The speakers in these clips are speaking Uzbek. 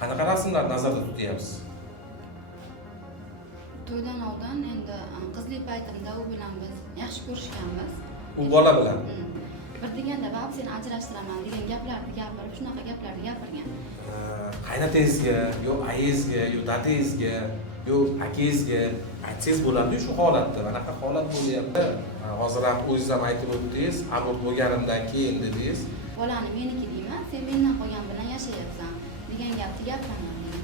Qanaqa rasmlar nazarda tutyapsiz? To'ydan oldin endi qizlik paytimda u bilan biz yaxshi ko'rishganmiz. U bola bilan. Bir deganda "Bab, seni ajrashtiraman" degan gaplarni gapirib, shunaqa gaplarni gapirgan. Qaynotangizga, yo ayangizga, yo dadangizga, yo akangizga aytsangiz bo'ladi shu holatda. Manaqa holat bo'lyapti. Hozir ham o'zingiz ham aytib o'tdingiz, abort bo'lganimdan keyin dedingiz. Bolani meniki deyman, sen mendan qolgan bilan yashayapsan degan gapni gapiraman degan.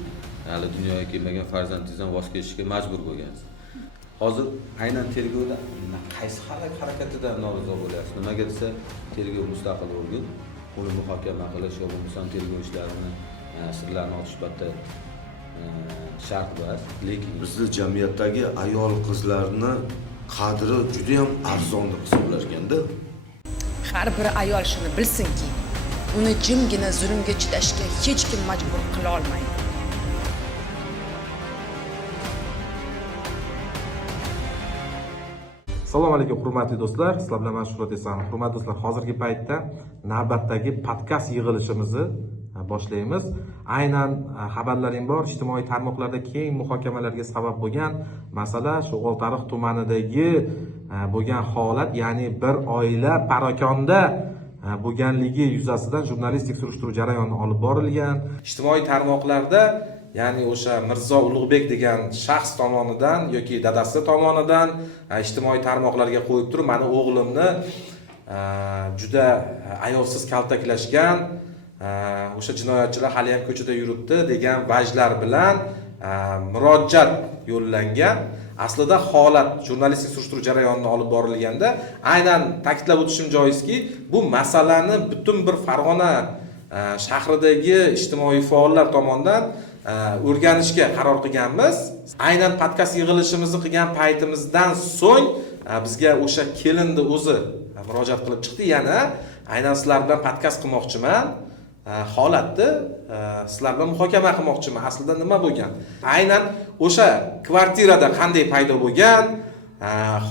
Hali dunyoga kelmagan farzandingizdan voz kechishga majbur bo'lgansiz. Hozir aynan tergovda qaysi harakatidan norozi bo'lyapsiz? Nimaga desa, tergov mustaqil organ, uni muhokama qilish va bo'lmasam tergov ishlarini sirlarni ochish batta shart emas. Lekin Bizning jamiyatdagi ayol qizlarni qadri juda ham arzon deb hisoblangan-da. Har bir ayol shuni bilsinki, uni jimgina zulmga chidashga hech kim majbur qila olmaydi. Assalomu alaykum hurmatli do'stlar, sizlar bilan men Shuhrat esan. Hurmatli do'stlar, hozirgi paytda navbatdagi podkast yig'ilishimizni boshlaymiz. Aynan xabarlaring bor, ijtimoiy tarmoqlarda keng muhokamalarga sabab bo'lgan masala shu Oltiariq tumanidagi bo'lgan holat, ya'ni bir oila parokonda bo'lganligi yuzasidan jurnalistik surishtiruv jarayoni olib borilgan. Ijtimoiy tarmoqlarda ya'ni o'sha Mirzo Ulug'bek degan shaxs tomonidan yoki dadasi tomonidan ijtimoiy tarmoqlarga qo'yib turib, meni o'g'limni juda ayovsiz kaltaklashgan, o'sha jinoyatchilar hali ham ko'chada yuribdi degan vajlar bilan murojaat yo'llangan. Aslida holat jurnalistik surishtiruv jarayonini olib borilganda aynan ta'kidlab o'tishim joizki, bu masalani butun bir Farg'ona shahridagi ijtimoiy faollar tomonidan o'rganishga qaror qilganmiz. Aynan podkast yig'ilishimizni qilgan paytimizdan so'ng bizga o'sha kelinni o'zi murojaat qilib chiqdi. Yana aynan sizlar bilan podkast qilmoqchiman. Holatni sizlar bilan muhokama qilmoqchiman. Aslida nima bo'lgan? Aynan o'sha kvartirada qanday paydo bo'lgan?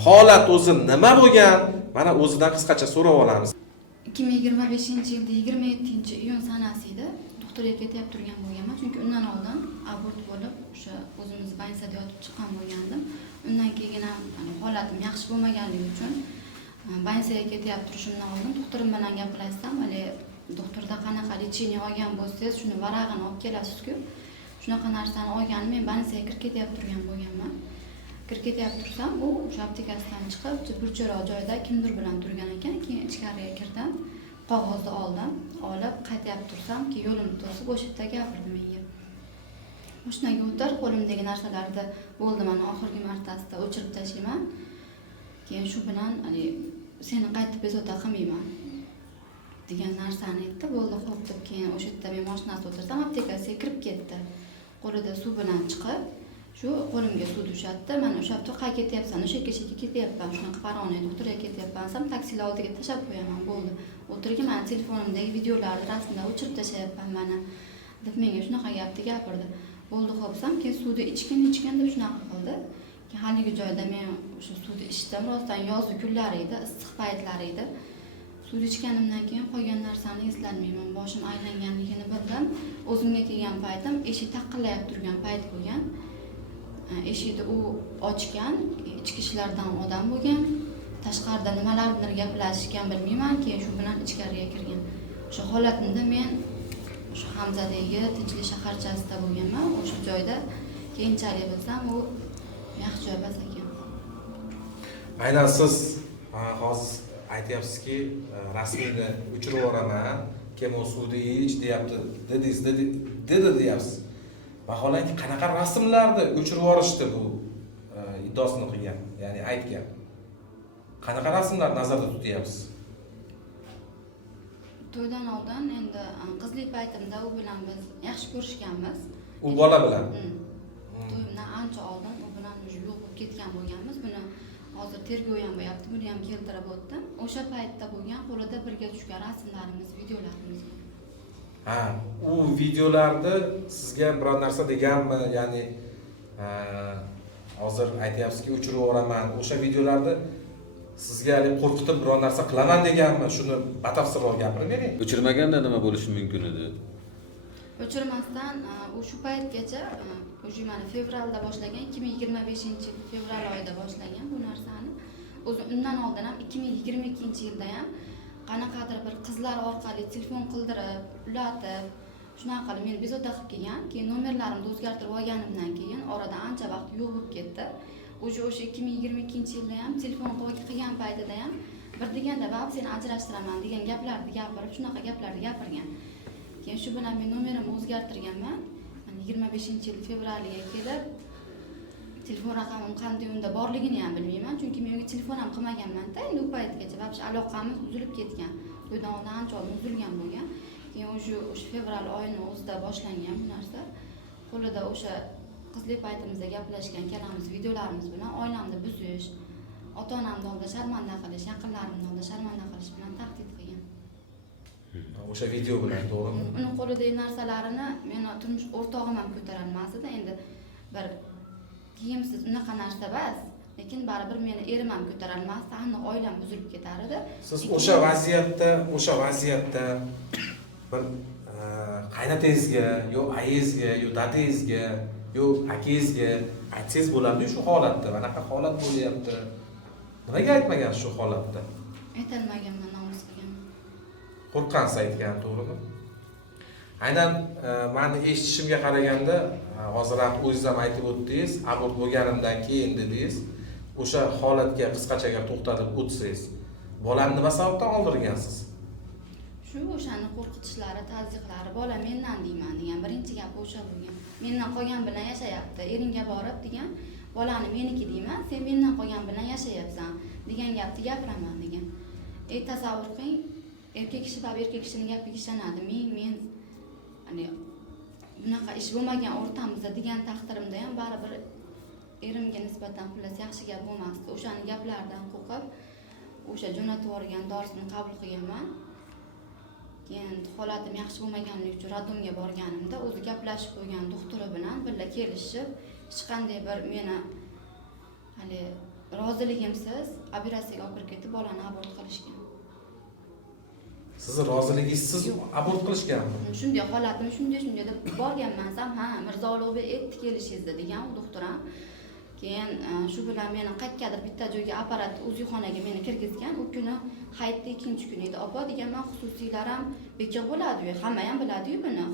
Holat o'zi nima bo'lgan? Mana o'zidan qisqacha so'rab olamiz. 2025-yilda 27-iyun sanasi edi. Doktorga ketib turgan bo'lganman, chunki undan oldin abort bo'lib, o'sha o'zimiz больницada yotib chiqqan bo'lgandim. Undan keyin ham holatim yaxshi bo'lmaganligi uchun больницаga ketib turishimdan oldin doktorim bilan gaplashsam, hali doktorda qanaqa lecheniya olgan bo'lsangiz, shuni varag'ini olib kelasiz-ku. Shunaqa narsani olganim men больницаga kirib ketib turgan bo'lganman. Kirib ketib tursam, u o'sha aptekasidan chiqib, burchakroq joyda kimdir bilan turgan ekan. Keyin ichkariga kirdim. Qog'ozni olib qaytib tursam, ki yo'limni to'sib o'sha yerda gapirdi menga. Mashinaga o'tir, qo'limdagi narsalarni bo'ldi, mana oxirgi martasida o'chirib tashlayman. Keyin shu bilan seni qaytib bezovta qilmayman degan narsani aytdi. Bo'ldi, xo'p deb keyin o'sha yerda men mashinasida o'tirsam, aptekasiga kirib ketdi. Qo'lida suv bilan chiqib, shu qo'limga suv ushatdi. Mana o'sha yerga qayerga ketyapsan? O'sha yerga ketyapman. Shunaqa Farg'ona doktorga ketyapman. Sam taksilar oldiga tashab qo'yaman, bo'ldi. O'tirgan mana telefonimdagi videolarni, rasmlarni o'chirib tashlayapman mana deb menga shunaqa gapni gapirdi. Bo'ldi, xo'psam, keyin suvni ichgin deb shunaqa qildi. Keyin haligi joyda men o'sha suvni ichdim. Rostdan yozgi kunlar edi, issiq paytlar edi. Suvni ichganimdan keyin qolgan narsani eslayman. Boshim aylanganligini bildim. O'zimga kelgan paytim eshik taqillayib turgan payt bo'lgan. Eshikni u ochgan, ichki ishlardan odam bo'lgan. Tashqarida nimalardir gaplashishgan bilmayman, keyin shu bilan ichkariga kirgan. O'sha holatimda men o'sha Hamzadagi Tinchlik shaharchasida bo'lganman. O'sha joyda keyinchalik bilsam, u yaxshi joy emas ekan. Aynan siz hozir aytyapsizki, rasmiyni o'chirib yuboraman, kim o suvni ich deyapti, dedi deyapsiz. Vaholanki qanaqa rasmlarni o'chirib yuborishdi bu iddaosini qilgan, ya'ni aytgan. Qanaqa rasmlar nazarda tutyapsiz? To'ydan oldin endi qizlik paytimda u bilan biz yaxshi ko'rishganmiz. U bola bilan. To'yimdan ancha oldin u bilan yo'q bo'lib ketgan bo'lganmiz. Buni hozir tergov ham bo'lyapti, buni ham keltirib o'tdim. O'sha paytda bo'lgan qo'lida birga tushgan rasmlarimiz, videolarimiz. U videolarni sizga biror narsa deganmi? Ya'ni hozir aytyapsizki, o'chirib yuboraman. O'sha videolarni sizga qo'rqitib biror narsa qilaman deganmi? Shuni batafsilroq gapiring bering. o'chirmaganda nima bo'lishi mumkin edi? O'chirmasdan u shu paytgacha o'sha mana fevralda boshlagan, 2025-yil fevral oyida boshlagan bu narsani. O'zi undan oldin ham 2022-yilda ham qanaqadir bir qizlar orqali telefon qildirib, ulatib, shunaqa qilib meni bezovta qilib kelgan. Keyin nomerlarimni o'zgartirib olganimdan keyin oradan ancha vaqt yo'q bo'lib ketdi. O'sha 2022-yilda ham telefon qilgan paytida ham bir deganda "Bab, seni ajrashtiraman" degan gaplarni gapirib, shunaqa gaplarni gapirgan. Keyin shu bilan men nomerimni o'zgartirganman. 25-yil fevraliga kelib telefon raqamim qanday unda borligini ham bilmayman, chunki men unga telefon ham qilmaganman-da. Endi u paytgacha vobshe aloqamiz uzilib ketgan. To'ydan oldin ancha oldin uzilgan bo'lgan. Keyin o'sha fevral oyining o'zida boshlangan bu narsa. Qo'lida o'sha qizlik paytimizda gaplashgan kalamiz, videolarimiz bilan oilamni buzish, ota-onamni oldida sharmanda qilish, yaqinlarimni oldida sharmanda qilish bilan tahdid qilgan. O'sha video bilan, to'g'rimi? Uni qo'lidagi narsalarini meni turmush o'rtog'im ham ko'tara olmasdi. Endi bir kiyimsiz unaqa narsa emas, lekin baribir meni erim ham ko'tara olmasdi. Aniq oilam buzilib ketar edi. Siz o'sha vaziyatda bir qaynotangizga, yo ayangizga, yo dadangizga, yo akangizga aytsangiz bo'ladi shu holatda, manaqa holat bo'lyapti. Nimaga aytmagan shu holatda? Aytolmaganman, nomus qilgan. Qo'rqqansiz aytgan, to'g'rimi? Aynan meni eshitishimga qaraganda, hozir ham o'zingiz ham aytib o'tdingiz, abort bo'lganimdan keyin dedingiz, o'sha holatga qisqachaga to'xtalib o'tsangiz, bolamni nima sababdan oldirgansiz? Shu o'shani qo'rqitishlari, tazyiqlari, bola mendan deyman degan birinchi gap o'sha bo'lgan. Mendan qolgan bilan yashayapti, eringga borib degan, bolani meniki deyman, sen mendan qolgan bilan yashayapsan degan gapni gapiraman degan. Tasavvur qiling, erkak kishining gapiga ishonadi. Men hani bunaqa ish bo'lmagan o'rtamizda degan taqdirimda ham baribir erimga nisbatan xullas yaxshi gap bo'lmasdi. O'shani gaplaridan qo'rqib, o'sha jo'natib yuborgan dorisini qabul qilganman. Keyin holatim yaxshi bo'lmaganligi uchun radomga borganimda o'zi gaplashib qo'ygan doktori bilan birga kelishib, hech qanday bir meni hali roziligimsiz operatsiyaga olib ketib bolani abort qilishgan. Sizni roziligingizsiz abort qilishganmi? Shunday holatim shunday deb borganman ham, ha, Mirzo Ulug'bek aytdi kelishingizni degan u doktor ham. Keyin shu bilan meni qayergadir bitta joyga apparat o'zixonaga meni kirgizgan. U kuni hayitda ikkinchi kun edi. Opa deganman, xususiylar ham bekor bo'ladi-yu, hamma ham biladi-yu buni.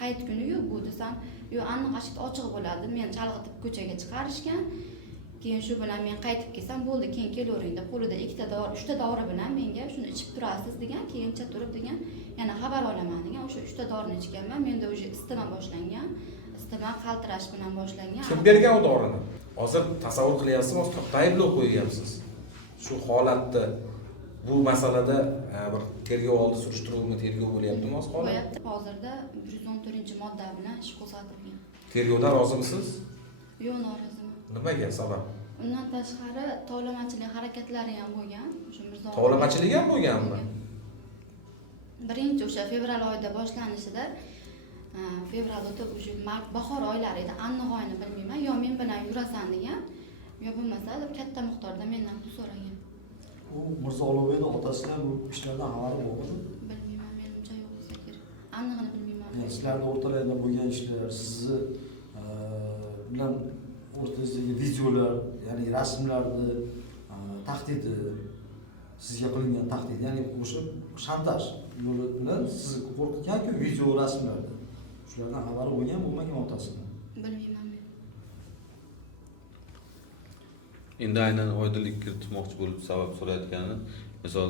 Hayit kuni-yu bu desam, yo aniq ashit ochiq bo'ladi. Meni chalg'itib ko'chaga chiqarishgan. Keyin shu bilan men qaytib kelsam, bo'ldi, keyin kelavering deb qo'lida ikkita dori, 3 ta dori bilan menga shuni ichib turasiz degan, keyincha turib degan, yana xabar olaman degan. O'sha 3 ta dorini ichganman. Menda o'sha isitma boshlangan. Isitma qaltirash bilan boshlangan. Kim bergan u dorini? Hozir tasavvur qilyapsizmi, ayblov qo'yyapsiz. Shu holatda bu masalada bir tergov oldi surishtiruvmi, tergov bo'lyaptimi hozir holat? Hozirda 114-modda bilan ish qo'zg'atilgan. Tergovdan rozimisiz? Yo'q, noroziman. Nimaga sabab? Undan tashqari tovlamachilik harakatlari ham bo'lgan. O'sha Mirzo Tovlamachilik ham bo'lganmi? Birinchi o'sha fevral oyida boshlanishida, fevral o'tib o'sha mart bahor oylari edi. Aniq oyini bilmayman. Yo men bilan yurasan degan, yo bo'lmasa katta miqdorda mendan pul so'ragan. U Mirzo Ulug'bekning otasidan bu ishlardan xabari bormi? Bilmayman, menimcha yo'q bo'lsa kerak. Aniqini bilmayman. Sizlarning o'rtalarida bo'lgan ishlar, sizni bilan o'rtangizdagi videolar, ya'ni rasmlarni tahdidi, sizga qilingan tahdid, ya'ni o'sha shantaj yo'li bilan sizni qo'rqitgan-ku video rasmlarda. Shulardan xabari bo'lgan, bo'lmagan otasini? Bilmayman men. Endi aynan oydinlik kiritmoqchi bo'lib sabab so'rayotgani, misol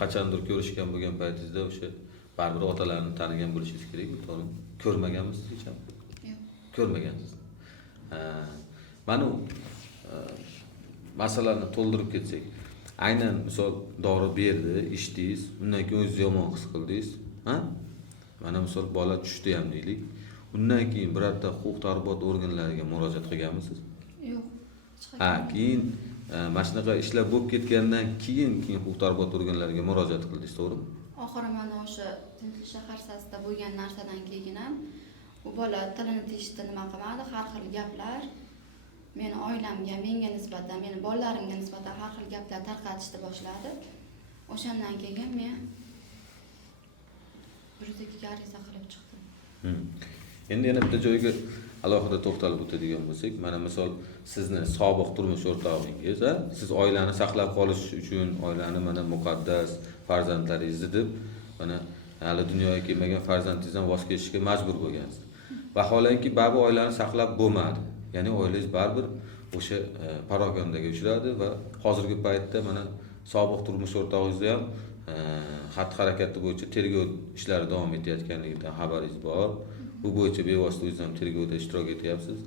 qachondir ko'rishgan bo'lgan paytingizda o'sha baribir otalarini tanigan bo'lishingiz kerak, to'g'rimi? Ko'rmaganmisiz hech ham? Yo'q. Ko'rmagansiz. Mana masalani to'ldirib ketsak, aynan misol dori berdi, ichdingiz, undan keyin o'zingizni yomon his qildingiz, ha? Mana misol bola tushdi ham deylik. Undan keyin birorta huquq-tartibot organlariga murojaat qilganmisiz? Yo'q. Ha, keyin mana shunaqa ishlar bo'lib ketgandan keyin huquq-tartibot organlariga murojaat qildingiz, to'g'rimi? Oxiri mana o'sha Tinchlik shahar sasida bo'lgan narsadan keyin ham u bola tilini teshdi, nima qilmadi, har xil gaplar meni oilamga, menga nisbatan, meni bolalarimga nisbatan har xil gaplar tarqatishni boshladi. O'shandan keyin men 102 ga ariza qilib chiqdim. Endi yana bitta joyga alohida to'xtalib o'tadigan bo'lsak, mana misol sizni sobiq turmush o'rtog'ingiz, siz oilani saqlab qolish uchun oilani mana muqaddas farzandlaringizni deb mana hali dunyoga kelmagan farzandingizdan voz kechishga majbur bo'lgansiz. Vaholanki baribir oilani saqlab bo'lmadi. Ya'ni oilangiz baribir o'sha parogandaga uchradi va hozirgi paytda mana sobiq turmush o'rtog'ingizni ham xatti-harakati bo'yicha tergov ishlari davom etayotganligidan xabaringiz bor. Bu bo'yicha bevosita o'zingiz ham tergovda ishtirok etyapsiz.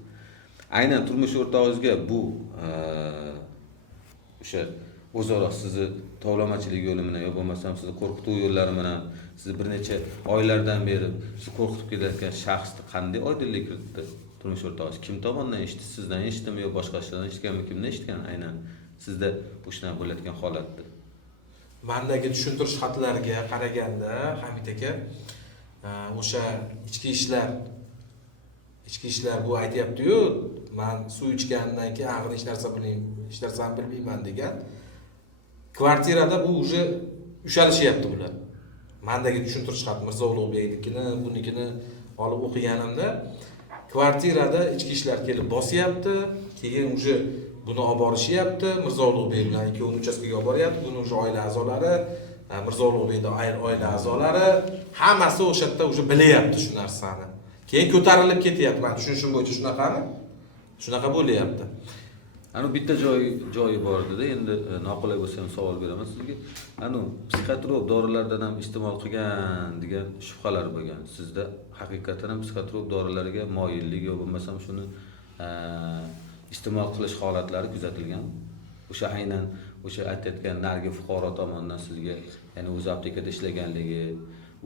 Aynan turmush o'rtog'ingizga bu o'sha o'zaro sizni tovlamachilik yo'li bilan yo bo'lmasam sizni qo'rqituv yo'llari bilan sizni bir necha oylardan beri sizni qo'rqitib kelayotgan shaxsni qanday oydinlik kiritdi turmush o'rtog'ingiz? Kim tomonidan eshitdi? Sizdan eshitdimi yo boshqasidan eshitganmi? Kimdan eshitgan aynan sizda o'shana bo'layotgan holatda? Mendagi tushuntirish xatlariga qaraganda Hamid aka o'sha ichki ishlar bu aytyapti-yu, men suv ichgandan keyin ag'ir hech narsani bilmayman degan. Kvartirada bu уже ushalishyapti bular. Mendagi tushuntirish xat Mirzo Ulug'beknikini, bunikini olib o'qiganimda kvartirada ichki ishlar kelib bosyapti, keyin уже buni olib borishyapti, Mirzo Ulug'bek bilan ikkovini uchastkaga olib boryapti, buni уже oila a'zolari, Mirzo Ulug'bekning oila a'zolari hammasi o'sha yerda уже bilyapti shu narsani. Keyin ko'tarilib ketyapti. Men tushunishim bo'yicha shunaqami? Shunaqa bo'lyapti. Ana bitta joyi bor edi-da, endi noqulay bo'lsa ham savol beraman sizga. Ana psixotrop dorilardan ham iste'mol qilgan degan shubhalar bo'lgan. Sizda haqiqatan ham psixotrop dorilarga moyillik yo bo'lmasam shuni iste'mol qilish holatlari kuzatilgan. O'sha aynan o'sha aytayotgan nargi fuqaro tomonidan sizga, ya'ni o'z aptekada ishlaganligi,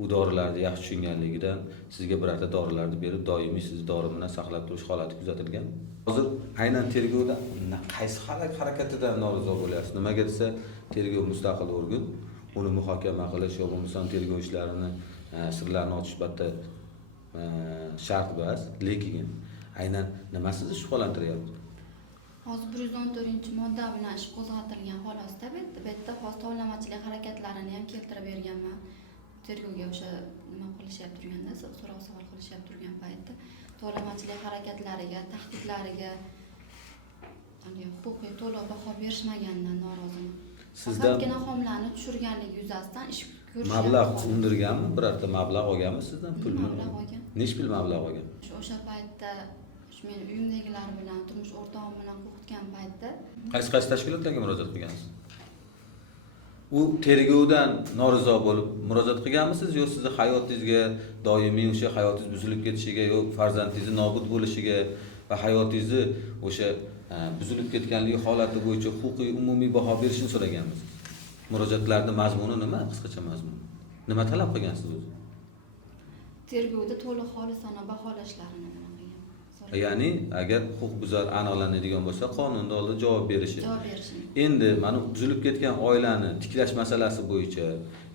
u dorilarni yaxshi tushunganligidan sizga birorta dorilarni berib, doimiy sizni dori bilan saqlab turish holati kuzatilgan. Hozir aynan tergovda qaysi harakatidan norozi bo'lyapsiz? Nimaga desa, tergov mustaqil organ, uni muhokama qilish yo bo'lmasam tergov ishlarini sirlarni ochish batta shart emas, lekin aynan nima sizni shubhalantiryapti? Hozir 114-modda bilan ish qo'zg'atilgan xolosda bu yerda hozir tovlamachilik harakatlarini ham keltirib berganman. Tergovga o'sha nima qilishib turganda, so'roq savol qilishib turgan paytda tovlamachilik harakatlariga, tahdidlariga huquqiy to'liq baho berishmaganidan noroziman. Faqatgina homilani tushirganligi yuzasidan ish ko'rish. Mablag' undirganmi? Birorta mablag' olganmi sizdan pul? Mablag' olgan. Nech pul mablag' olgan? O'sha paytda men uyimdagilar bilan, turmush o'rtog'im bilan qo'rqitgan paytda Qaysi tashkilotlarga murojaat qilgansiz? U tergovdan norizo bo'lib murojaat qilganmisiz yo sizni hayotingizga, doimiy o'sha hayotingiz buzilib ketishiga yo farzandingizni nobud bo'lishiga va hayotingizni o'sha buzilib ketganligi holati bo'yicha huquqiy umumiy baho berishni so'raganmisiz? Murojaatlarning mazmuni nima? Qisqacha mazmun. Nima talab qilgansiz o'zi? tergovda to'liq xolisona baholashlarini qilgan. Ya'ni agar huquqbuzar aniqlanadigan bo'lsa, qonunda oldida javob berishi. Javob berishi. Endi mana buzilib ketgan oilani tiklash masalasi bo'yicha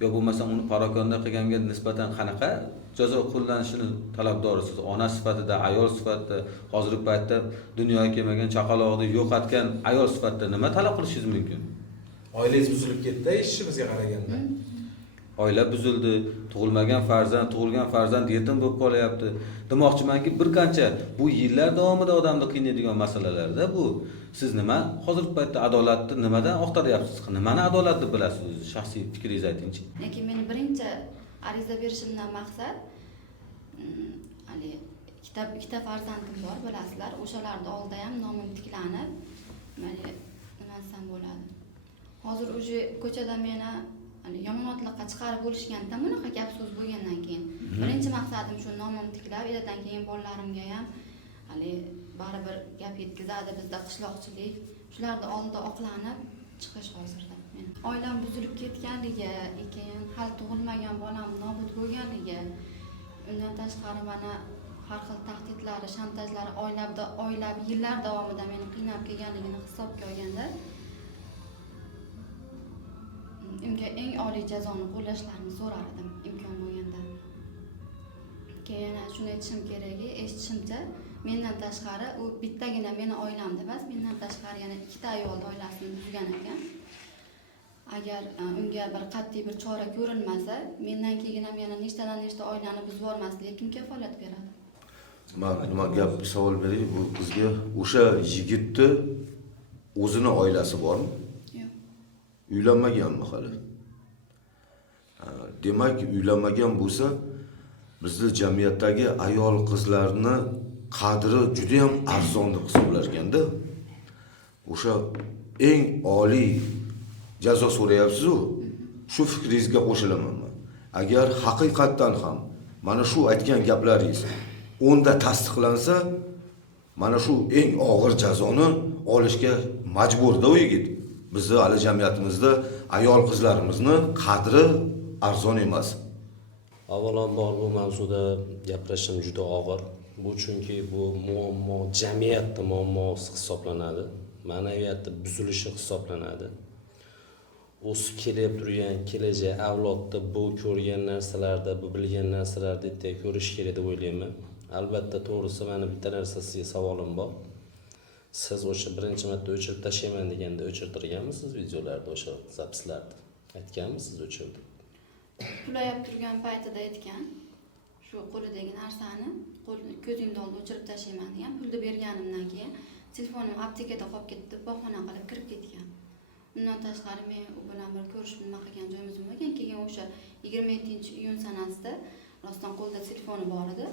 yo bo'lmasa uni parokanda qilganga nisbatan qanaqa jazo qo'llanishini talabdorisiz? Ona sifatida, ayol sifatida, hozirgi paytda dunyoga kelmagan chaqaloqni yo'qotgan ayol sifatida nima talab qilishingiz mumkin? Oilangiz buzilib ketdi, eshitishimizga qaraganda. Oila buzildi, tug'ilmagan farzand, tug'ilgan farzand yetim bo'lib qolyapti. Demoqchimanki, bir qancha bu yillar davomida odamni qiynaydigan masalalarda bu siz nima hozirgi paytda adolatni nimadan oqtaryapsiz? Nimani adolat deb bilasiz o'zingiz? Shaxsiy fikringizni aytingchi. Lekin meni birinchi ariza berishimdan maqsad hali ikkita farzandim bor, bilasizlar. O'shalarning oldida ham nomim tiklanib, mana nima desam bo'ladi. Hozir o'sha ko'chada meni yomon otliqqa chiqarib bo'lishganda bunaqa gap so'z bo'lgandan keyin birinchi maqsadim shu nomim tiklab, idadan keyin bolalarimga ham hali baribir gap yetkazadi bizda qishloqchilik, shularning oldida oqlanib chiqish hozirda. Men oilam buzilib ketganligi, keyin hali tug'ilmagan bolam nobud bo'lganligi, undan tashqari mana har xil tahdidlari, shantajlari oylab yillar davomida meni qiynab kelganligini hisobga olganda unga eng oliy jazoni qo'llashlarini so'rar edim imkon bo'lganda. Keyin shuni aytishim kerakki, eshitishimcha mendan tashqari u bittagina meni oilamda emas, mendan tashqari yana ikkita ayolning oilasini buzgan ekan. agar unga bir qat'iy bir chora ko'rilmasa, mendan keyin ham yana nechtadan nechta oilani buzib yubormasligiga kim kafolat beradi? Men nima gap savol beray bu qizga? O'sha yigitni o'zini oilasi bormi? Yo'q. Uylanmaganmi hali? Demak, uylanmagan bo'lsa, bizning jamiyatdagi ayol qizlarni qadri juda ham arzon deb hisoblar ekanda. O'sha eng oliy jazo so'rayapsiz-ku, shu fikringizga qo'shilaman men. Agar haqiqatdan ham mana shu aytgan gaplaringiz onda tasdiqlansa, mana shu eng og'ir jazoni olishga majburda u yigit. Bizni hali jamiyatimizda ayol qizlarimizni qadri arzon emas. Avvalambor bu mavzuda gapirishim juda og'ir. Bu chunki bu muammo jamiyatda muammosi hisoblanadi. Ma'naviyatda buzilishi hisoblanadi. O'sib kelib turgan kelajak avlodda bu ko'rgan narsalarda, bu bilgan narsalarni ko'rish kerak deb o'ylayman. Albatta to'g'risi meni bitta narsa sizga savolim bor. Siz o'sha birinchi marta o'chirib tashlayman deganda o'chirtirganmisiz videolarda, o'sha zapislarni? Aytganmisiz o'chirdi? Uxlayib turgan paytida aytgan, shu qo'lidagi narsani ko'zimda oldida o'chirib tashlayman degan. Pulni berganimdan keyin telefonim aptekada qolib ketdi, bahona qilib kirib ketgan. Undan tashqari men u bilan bir ko'rishib nima qilgan joyimiz bo'lmagan. Keyin o'sha 27-iyun sanasida rostdan qo'lda telefoni bor edi.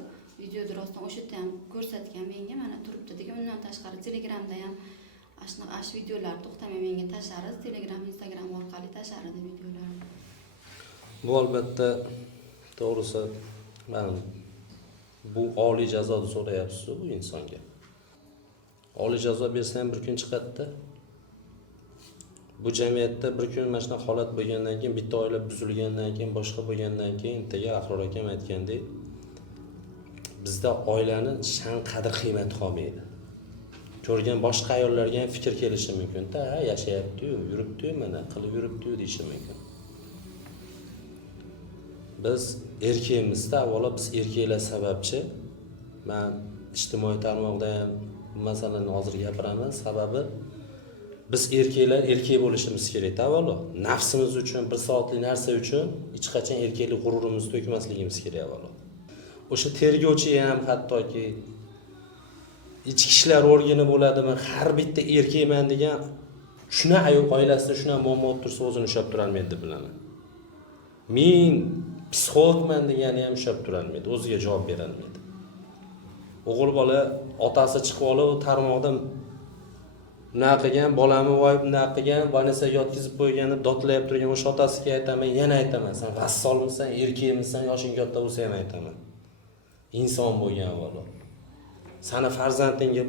Videoda rostdan o'sha yerda ham ko'rsatgan menga, mana turibdi degan. Undan tashqari Telegramda ham ash videolar to'xtamay menga tashlar edi. Telegram, Instagram orqali tashlar edi videolarni. Bu albatta to'g'risi men bu oliy jazoni so'rayapsiz bu insonga. Oliy jazo bersa ham bir kun chiqadi-da. Bu jamiyatda bir kun mana shunaqa holat bo'lgandan keyin, bitta oila buzilgandan keyin, boshqa bo'lgandan keyin, ertaga Ahror akam aytgandek, bizda oilani sha'ni qadr qiymati qolmaydi. Ko'rgan boshqa ayollarga ham fikr kelishi mumkin-da, yashayapti-yu, yuribdi-yu, mana qilib yuribdi-yu deyishi mumkin. Biz erkakmizda, avvalo biz erkaklar sababchi. Men ijtimoiy tarmoqda ham masalani hozir gapiraman, sababi biz erkaklar erkak bo'lishimiz kerak. Avvalo nafsimiz uchun, bir soatlik narsa uchun hech qachon erkaklik g'ururimizni to'kmasligimiz kerak avvalo. O'sha tergovchi ham hattoki ichki ishlar organi bo'ladimi, har bitta erkakman degan shuna oilasida shuna muammo tursa o'zini ushlab tura olmaydi deb bilaman. Men psixologman degani ham ushlab tura olmaydi, o'ziga javob bera olmaydi. O'g'il bola otasi chiqib olib tarmoqda nima qilgan, bolamni voy nima qilgan, bolasiga yotkizib qo'ygan deb dodlayib turgan o'sha otasiga aytaman, yana aytaman, sen rassolmisan, erkakmisan, yoshing katta bo'lsa ham aytaman. Inson bo'lgan avvalo. Sana farzandingga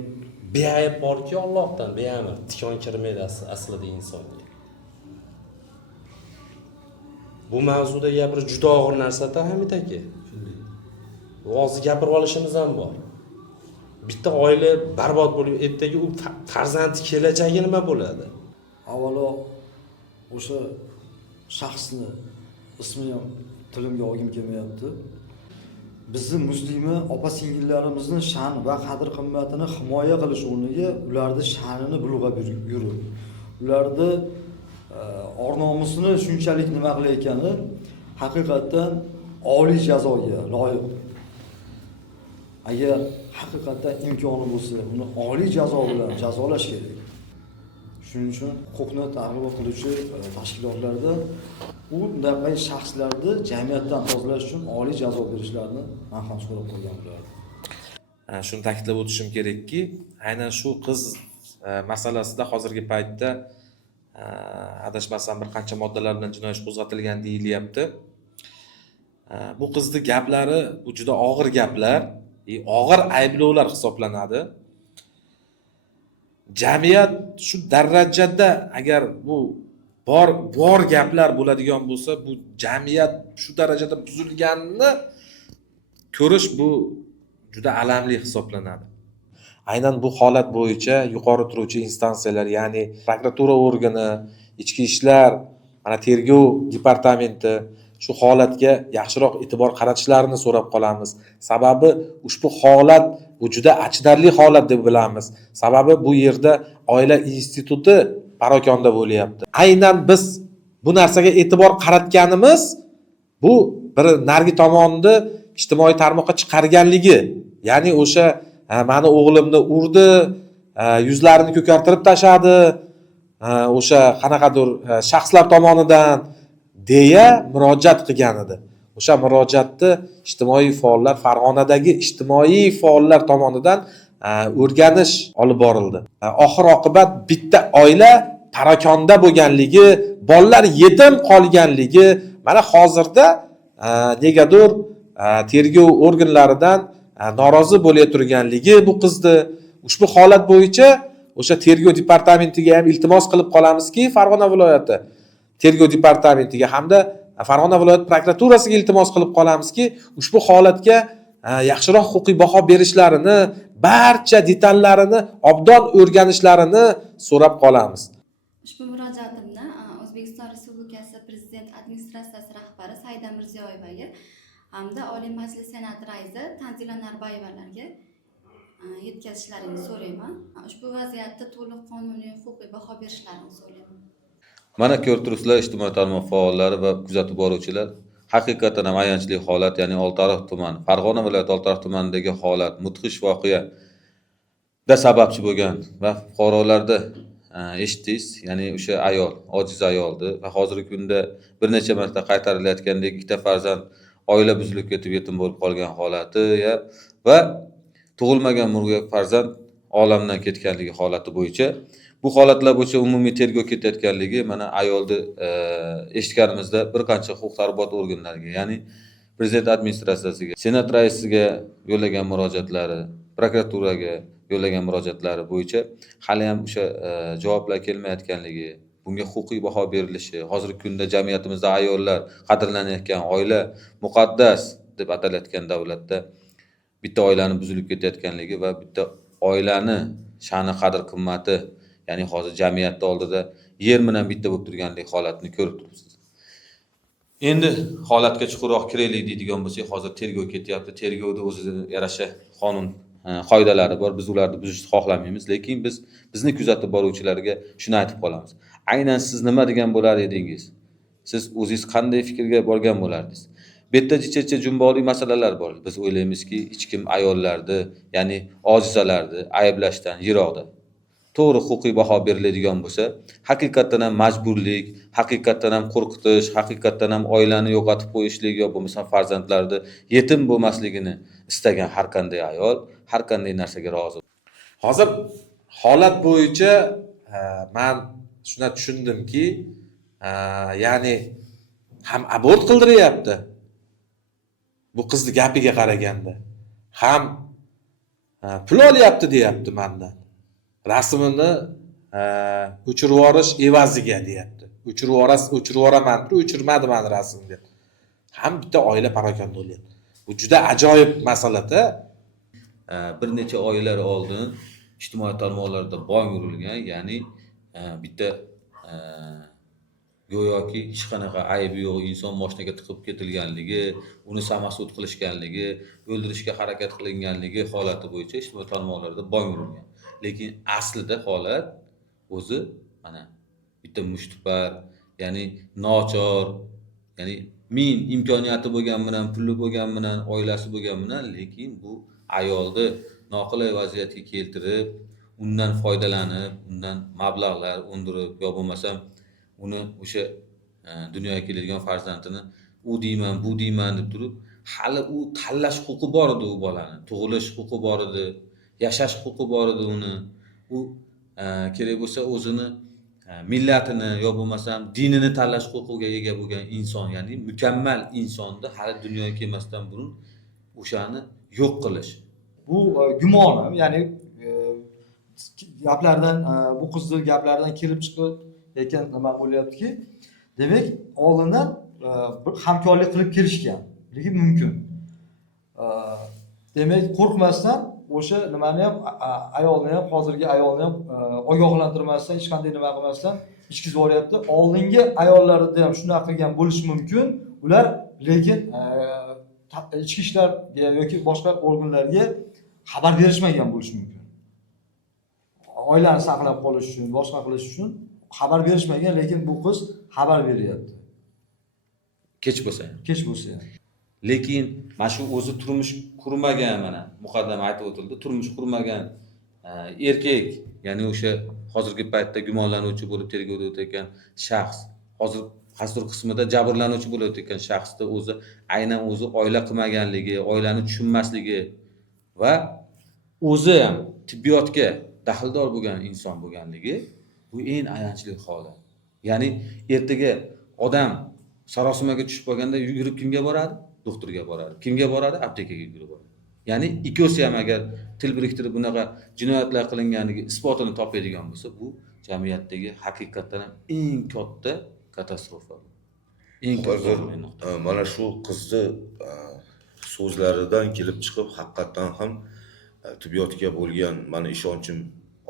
beayb borki Allohdan, beamr, tikon kirmaydi aslida insonga. Bu mavzuda gapirish juda og'ir narsa-da Hamid aka. Hozir gapirib olishimiz ham bor. Bitta oila barbod bo'lib, ertaga u farzand kelajagi nima bo'ladi? Avvalo o'sha shaxsni ismini ham tilimga olgim kelmayapti. Bizni muslima opa-singillarimizni sha'ni va qadr qimmatini himoya qilish o'rniga ularning sha'nini bulg'ab yurib, ularning or-nomusini shunchalik nima qilayotgani haqiqatan oliy jazoga loyiq. Agar haqiqatan imkoni bo'lsa, uni oliy jazo bilan jazolash kerak. Shuning uchun huquqni targ'ibot qiluvchi tashkilotlarda bunday shaxslarni jamiyatdan tozalash uchun oliy jazo berishlarini men ham so'rab qo'ygan bo'lardim. Shuni ta'kidlab o'tishim kerakki, aynan shu qiz masalasida hozirgi paytda adashmasam bir qancha moddalar bilan jinoyat ishi qo'zg'atilgan deyilyapti. Bu qizning gaplari bu juda og'ir gaplar, og'ir ayblovlar hisoblanadi. Jamiyat shu darajada agar bu bor gaplar bo'ladigan bo'lsa, bu jamiyat shu darajada buzilganini ko'rish bu juda alamli hisoblanadi. Aynan bu holat bo'yicha yuqori turuvchi instansiyalar, ya'ni prokuratura organi, ichki ishlar, mana tergov departamenti shu holatga yaxshiroq e'tibor qaratishlarini so'rab qolamiz. Sababi ushbu holat bu juda achinarli holat deb bilamiz. Sababi bu yerda oila instituti parokonda bo'lyapti. Aynan biz bu narsaga e'tibor qaratganimiz bu bir narigi tomonni ijtimoiy tarmoqqa chiqarganligi, ya'ni o'sha mani o'g'limni urdi, yuzlarini ko'kartirib tashladi, o'sha qanaqadir shaxslar tomonidan deya murojaat qilgan edi. O'sha murojaatni ijtimoiy faollar, Farg'onadagi ijtimoiy faollar tomonidan o'rganish olib borildi. Oxir oqibat bitta oila parokonda bo'lganligi, bolalar yetim qolganligi, mana hozirda negadir tergov organlaridan norozi bo'layotganligi bu qizni. Ushbu holat bo'yicha o'sha tergov departamentiga ham iltimos qilib qolamizki, Farg'ona viloyati tergov departamentiga hamda Farg'ona viloyat prokuraturasiga iltimos qilib qolamizki, ushbu holatga yaxshiroq huquqiy baho berishlarini, barcha detallarini obdon o'rganishlarini so'rab qolamiz. Ushbu murojaatimni O'zbekiston Respublikasi Prezident administratsiyasi rahbari Saida Mirziyoyevaga hamda Oliy Majlis Senati raisi Tanzila Narbayevalarga yetkazishlarini so'rayman. Ushbu vaziyatda to'liq qonuniy huquqiy baho berishlarini so'rayman. Mana ko'rib turibsizlar, ijtimoiy tarmoq faollari va kuzatib boruvchilar, haqiqatan ham ayanchli holat, ya'ni Oltiariq tumani, Farg'ona viloyati Oltiariq tumanidagi holat, mudhish voqea da sababchi bo'lgan va fuqarolarda eshitdingiz, ya'ni o'sha ayol, ojiz ayoldi va hozirgi kunda bir necha marta qaytarilayotgandek ikkita farzand oila buzilib ketib yetim bo'lib qolgan holati va tug'ilmagan murg'ak farzand olamdan ketganligi holati bo'yicha, bu holatlar bo'yicha umumiy tergov ketayotganligi mana ayolni eshitganimizda bir qancha huquq tartibot organlariga, ya'ni Prezident administratsiyasiga, Senat raisiga yo'llagan murojaatlari, prokuraturaga yo'llagan murojaatlari bo'yicha hali ham o'sha javoblar kelmayotganligi, bunga huquqiy baho berilishi, hozirgi kunda jamiyatimizda ayollar qadrlanayotgan, oila muqaddas deb atalayotgan davlatda bitta oilani buzilib ketayotganligi va bitta oilani sha'ni qadr qimmati, ya'ni hozir jamiyatda oldida yer bilan bitta bo'lib turganlik holatini ko'rib turibsiz. Endi holatga chuqurroq kiraylik deydigan bo'lsak, hozir tergov ketyapti. Tergovda o'ziga yarasha qonun qoidalari bor. Biz ularni buzishni xohlamaymiz, lekin bizni kuzatib boruvchilarga shuni aytib qolamiz. Aynan siz nima degan bo'lar edingiz? Siz o'zingiz qanday fikrga borgan bo'lardingiz? Bu yerda jicha jumboli masalalar bor. Biz o'ylaymizki, hech kim ayollarni, ya'ni ojizalarni ayblashdan yiroqda. To'g'ri huquqiy baho beriladigan bo'lsa, haqiqatan ham majburlik, haqiqatan ham qo'rqitish, haqiqatan ham oilani yo'qotib qo'yishlik yo bo'lmasa farzandlarni yetim bo'lmasligini istagan har qanday ayol, har qanday narsaga rozi. Hozir holat bo'yicha men shuna tushundimki, ya'ni ham abort qildiryapti. Bu qizni gapiga qaraganda, ham pul olyapti deyapti mendan. Rasmini o'chirib yuborish evaziga deyapti. O'chirib yuboraman, o'chirmadi meni rasmimni. Ham bitta oila parokonda bo'lyapti. Bu juda ajoyib masala-da. Bir necha oylar oldin ijtimoiy tarmoqlarda bong urilgan, ya'ni bitta go'yoki hech qanaqa aybi yo'q inson moshinaga tiqib ketilganligi, uni samasud qilishganligi, o'ldirishga harakat qilinganligi holati bo'yicha ijtimoiy tarmoqlarda bong urilgan. Lekin aslida holat o'zi mana bitta mushtipar, ya'ni nochor, ya'ni men imkoniyati bo'lgan bilan, puli bo'lgan bilan, oilasi bo'lgan bilan, lekin bu ayolni noqulay vaziyatga keltirib, undan foydalanib, undan mablag'lar undirib, yo bo'lmasam uni o'sha dunyoga keladigan farzandini u deyman, bu deyman deb turib, hali u tanlash huquqi bor edi u bolani, tug'ilish huquqi bor edi, yashash huquqi bor edi uni. U kerak bo'lsa o'zini millatini yo bo'lmasam dinini tanlash huquqiga ega bo'lgan inson, ya'ni mukammal insonni hali dunyoga kelmasdan burun o'shani yo'q qilish. Bu gumonim, ya'ni gaplardan, bu qizni gaplaridan kelib chiqib ekan nima bo'lyaptiki, demak oldindan bir hamkorlik qilib kelishganligi mumkin. Demak qo'rqmasdan o'sha nimani ham ayolni ham, hozirgi ayolni ham ogohlantirmasdan, hech qanday nima qilmasdan ichkizib yuboryapti. Oldingi ayollarda ham shunaqa qilgan bo'lishi mumkin. Ular lekin ichki ishlar yoki boshqa organlarga xabar berishmagan bo'lishi mumkin. Oilani saqlab qolish uchun, boshqa qilish uchun xabar berishmagan, lekin bu qiz xabar beryapti. kech bo'lsa ham. Kech bo'lsa ham. Lekin mana shu o'zi turmush qurmagan, mana muqaddam aytib o'tildi, turmush qurmagan erkak, ya'ni o'sha hozirgi paytda gumonlanuvchi bo'lib tergovda o'tayotgan shaxs, hozir qismida jabrlanuvchi bo'lib o'tayotgan shaxsda o'zi aynan o'zi oila qilmaganligi, oilani tushunmasligi va o'zi ham tibbiyotga daxldor bo'lgan inson bo'lganligi bu eng ayanchli holat. Ya'ni ertaga odam sarosimaga tushib qolganda yurib kimga boradi? Doktorga boradi. Kimga boradi? Aptekaga yurib boradi. Ya'ni ikkosi ham agar til biriktirib bunaqa jinoyatlar qilinganligi isbotini topadigan bo'lsa, bu jamiyatdagi haqiqatdan ham eng katta katastrofa. Eng katta nuqta. Mana shu qizni so'zlaridan kelib chiqib, haqiqatan ham tibbiyotga bo'lgan mani ishonchim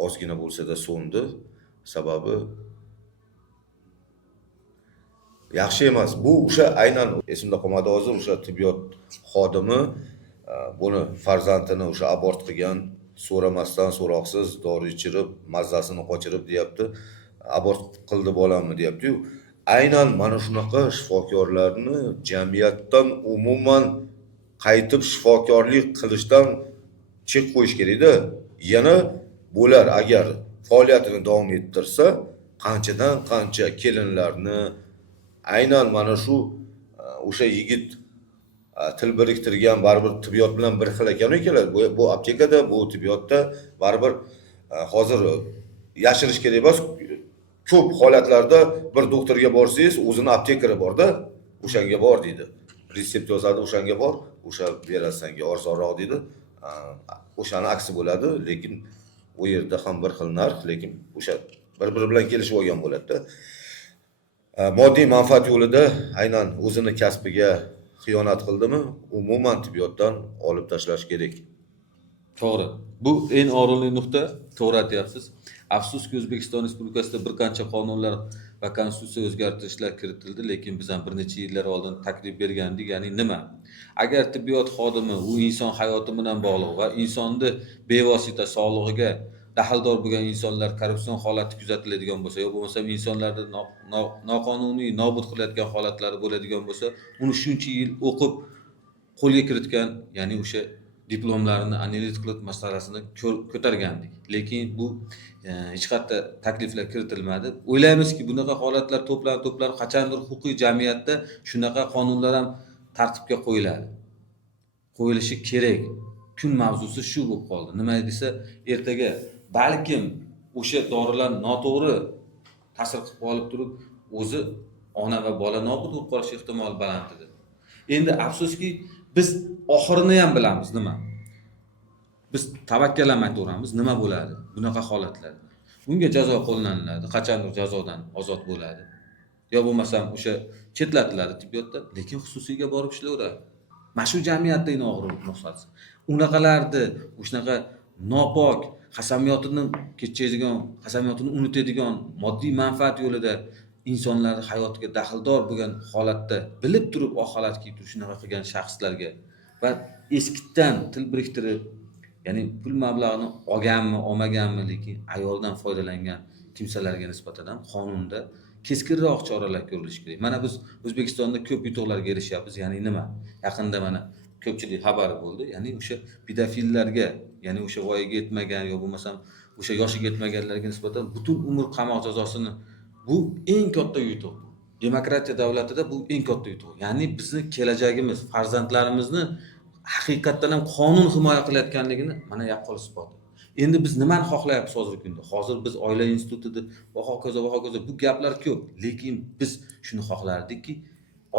ozgina bo'lsa-da so'ndi. Sababi yaxshi emas. Bu o'sha aynan esimda qolmadi hozir, o'sha tibbiyot xodimi buni farzandini o'sha abort qilgan, so'ramasdan, so'roqsiz dori ichirib, mazzasini qochirib deyapti. Abort qildi bolamni deyapti-yu. Aynan mana shunaqa shifokorlarni jamiyatdan umuman qaytib shifokorlik qilishdan chek qo'yish kerak-da. Yana bular agar faoliyatini davom ettirsa, qanchadan qancha kelinlarni aynan mana shu o'sha yigit til biriktirgan baribir tibbiyot bilan bir xil ekani keladi. Bu aptekada, bu tibbiyotda baribir hozir yashirish kerak emas. Ko'p holatlarda bir doktorga borsangiz, o'zini aptekari bor-da, o'shanga bor deydi. Retsept yozadi, o'shanga bor, o'sha beradi senga arzonroq deydi. O'shani aksi bo'ladi, lekin u yerda ham bir xil narx, lekin o'sha bir-biri bilan kelishib olgan bo'ladi-da. Moddiy manfaat yo'lida aynan o'zini kasbiga xiyonat qildimi, umuman tibbiyotdan olib tashlash kerak. To'g'ri. Bu eng o'rinli nuqta, to'g'ri aytyapsiz. Afsuski O'zbekiston Respublikasida bir qancha qonunlar va konstitutsiya o'zgartirishlar kiritildi, lekin biz ham bir necha yillar oldin taklif bergandik, ya'ni nima? Agar tibbiyot xodimi u inson hayoti bilan bog'liq va insonni bevosita sog'lig'iga daxldor bo'lgan insonlar korrupsion holati kuzatiladigan bo'lsa, yo bo'lmasa insonlarni noqonuniy nobud qilayotgan holatlari bo'ladigan bo'lsa, uni shuncha yil o'qib qo'lga kiritgan, ya'ni o'sha diplomlarini analiz qilib masalasini ko'targandik. Lekin bu hech qanday takliflar kiritilmadi. O'ylaymizki, bunaqa holatlar to'planib qachondir huquqiy jamiyatda shunaqa qonunlar ham tartibga qo'yiladi. Qo'yilishi kerak. Kun mavzusi shu bo'lib qoldi. Nima desa, ertaga balkim o'sha dorilar noto'g'ri ta'sir qilib olib turib, o'zi ona va bola nobud bo'lib qolish ehtimoli baland edi. Endi afsuski biz oxirini ham bilamiz nima. Biz tavakkallam aytaveramiz, nima bo'ladi bunaqa holatlarda. Bunga jazo qo'llaniladi, qachondir jazodan ozod bo'ladi. Yo bo'lmasam o'sha chetlatiladi tibbiyotda, lekin xususiyga borib ishlayveradi. Mana shu jamiyatda og'ir nuqtasi. Unaqalarni, o'shanaqa nopok qasamyotini kechiradigan, qasamyotini unutadigan moddiy manfaat yo'lida insonlar hayotiga daxldor bo'lgan holatda bilib turib oxalatga turib shunaqa qilgan shaxslarga va eskitdan til biriktirib, ya'ni pul mablag'ini olganmi, olmaganmi, lekin ayoldan foydalangan kimsalarga nisbatan ham qonunda keskinroq choralar ko'rilishi kerak. Mana biz O'zbekistonda ko'p yutuqlarga erishyapmiz, ya'ni nima? Yaqinda mana ko'pchilik xabari bo'ldi, ya'ni o'sha pedofillarga, ya'ni o'sha voyaga yetmagan yo bo'lmasam o'sha yoshiga yetmaganlarga nisbatan butun umr qamoq jazosini, bu eng katta yutuq. Demokratiya davlatida bu eng katta yutuq. Ya'ni bizni kelajagimiz, farzandlarimizni haqiqatdan ham qonun himoya qilayotganligini mana yaqqol isbot. Endi biz nimani xohlayapmiz hozirgi kunda? Hozir biz oila institutida va hokazo bu gaplar ko'p, lekin biz shuni xohlardikki,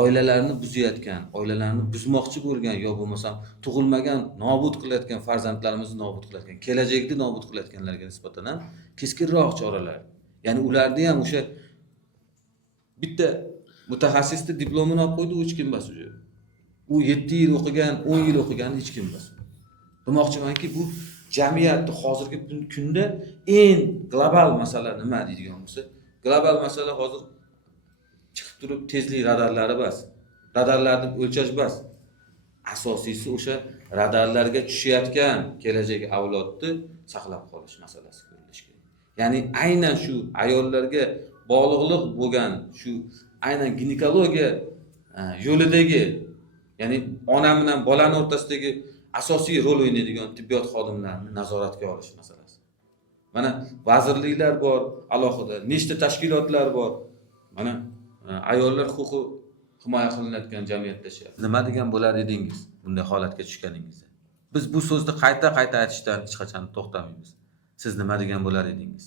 oilalarni buzayotgan, oilalarni buzmoqchi bo'lgan yo bo'lmasam tug'ilmagan, nobud qilayotgan farzandlarimizni nobud qilayotgan, kelajakda nobud qilayotganlarga nisbatan ham keskinroq choralar. Ya'ni ularni ham o'sha bitta mutaxassisni diplomini olib qo'ydi, hech kim emas o'sha. U 7 yil o'qigan, 10 yil o'qigan hech kim emas. Demoqchimanki, bu jamiyatda hozirgi kunda eng global masala nima deydigan bo'lsa, global masala hozir chiqib turib tezlik radarlari emas, radarlarni o'lchash emas. Asosiysi o'sha radarlarga tushayotgan kelajak avlodni saqlab qolish masalasi ko'rilishi kerak. Ya'ni aynan shu ayollarga bog'liqlik bo'lgan shu aynan ginekologiya yo'lidagi, ya'ni ona bilan bolani o'rtasidagi asosiy rol o'ynaydigan tibbiyot xodimlarini nazoratga olish masalasi. Mana vazirliklar bor, alohida nechta tashkilotlar bor. Mana ayollar huquqi himoya qilinayotgan jamiyatda yashayapti. Nima degan bo'lar edingiz bunday holatga tushganingizda? Biz bu so'zni qayta aytishdan hech qachon to'xtamaymiz. Siz nima degan bo'lar edingiz?